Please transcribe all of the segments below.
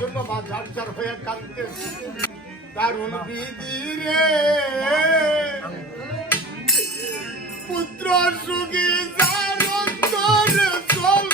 জন্য বাজার যার হয়ে কাঁদতেছি দারুণ বিধি রে পুত্র সুখী যার অন্তরে চল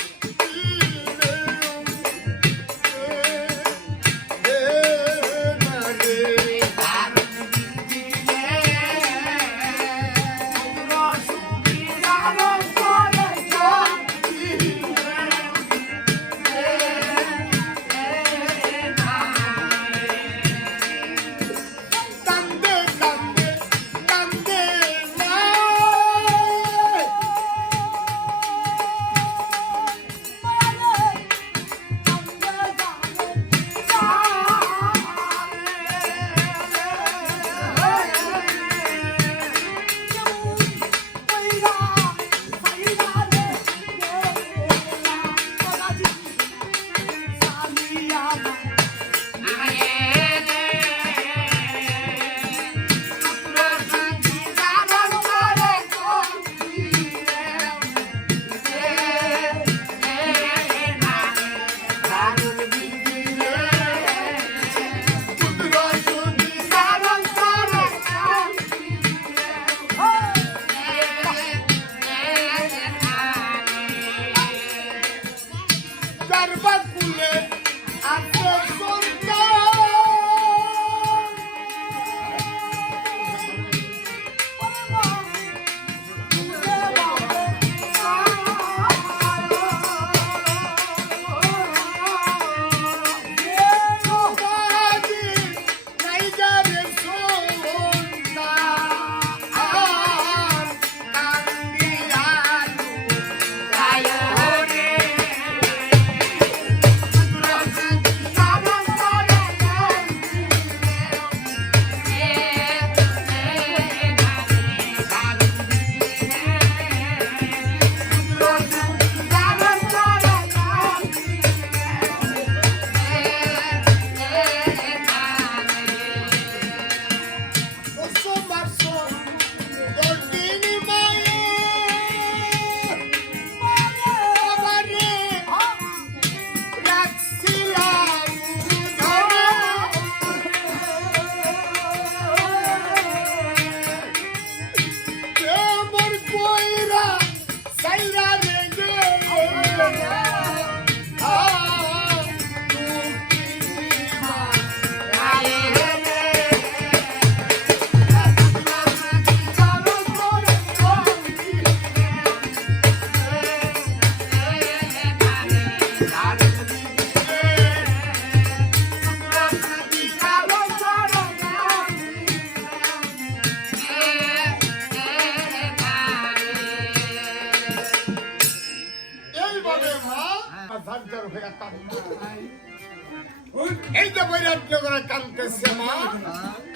এই যে বৈরাগ্য করে কাঁদতেছে মা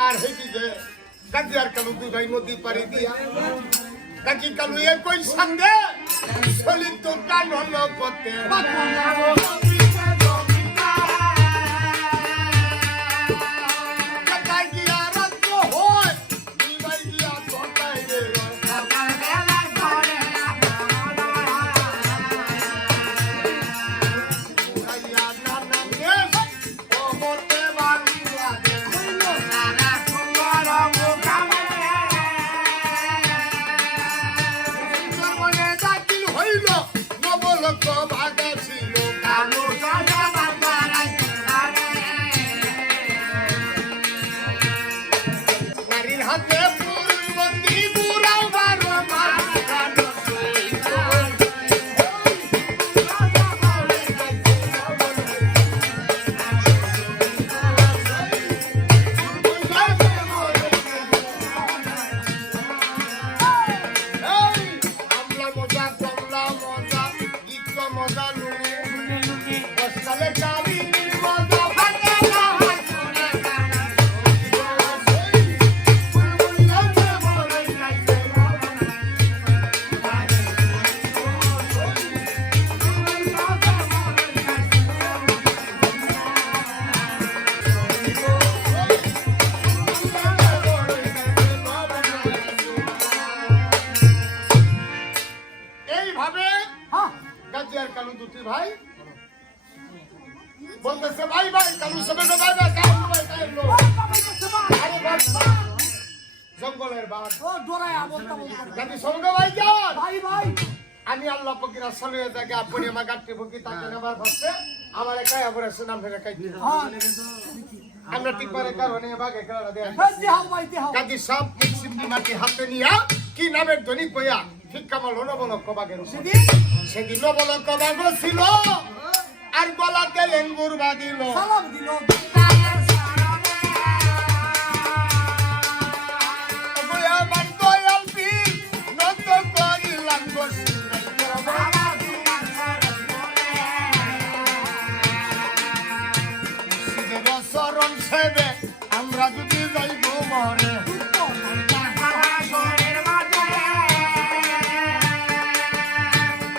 আর হেদিকে কাজী আর কালু দুই নদী পাড়ি দিয়া কাকি কালু একই সঙ্গে চলিত কানন পথে কইতাছে ভাই ভাই কালু সবে ভাই ভাই কালু ভাই কালু আরে বাবা জঙ্গলের বাঘ ও ডরায় বলতা বলতা গাদি সঙ্গে ভাই যান ভাই ভাই আমি আল্লাহ ফকির আসলে জায়গা আপনি আমার গাট্টি ফকির তাকে নেবার ভাবছে আমার একাই আবার নাম ফেলে খাই হ্যাঁ আমরা ঠিক করে কারণে বাঘে খেলা দেয় জি হাও ভাই জি হাও গাদি সব সিদ্ধি মাটি হাতে নিয়া কি নামের ধ্বনি কইয়া ঠিক কামাল হলো বলো কবাগের সেদিন বলো কবাগ ছিল আর গলাতে লেঙ্গুর বাঁধিল সালাম দিল আমার দয়াল পীর নত করিলাম শরণ সেবে আমরা যদি যাইব মরে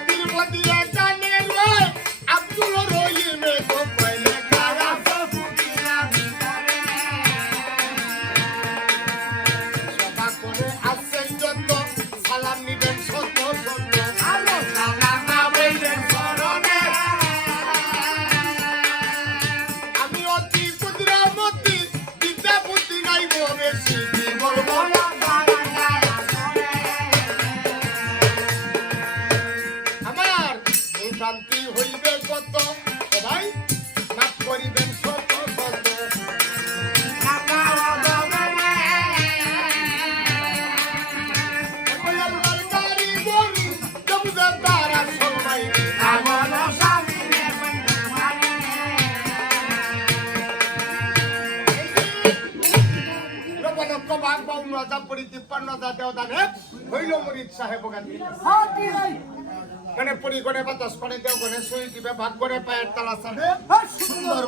তিরুপতিরা জানে রে আব্দুল রহিমে তো কইলে কারা সভা করে আসছেন যত সালাম নিবেন সত্য সত্য আলো সালাম নাবেন শরণে আমি অতি কুদরামতি বিদ্যা বুদ্ধি নাই বেশি কি বলবো আমার শান্তি হইবে কত সবাই মাফ করিবেন সত্য সত্য হ্যাঁ জি ভাই মানে পরি করে বাতাস করে দেও করে সুই দিবে ভাগ করে পায়ের তালা সামনে হ্যাঁ সুন্দর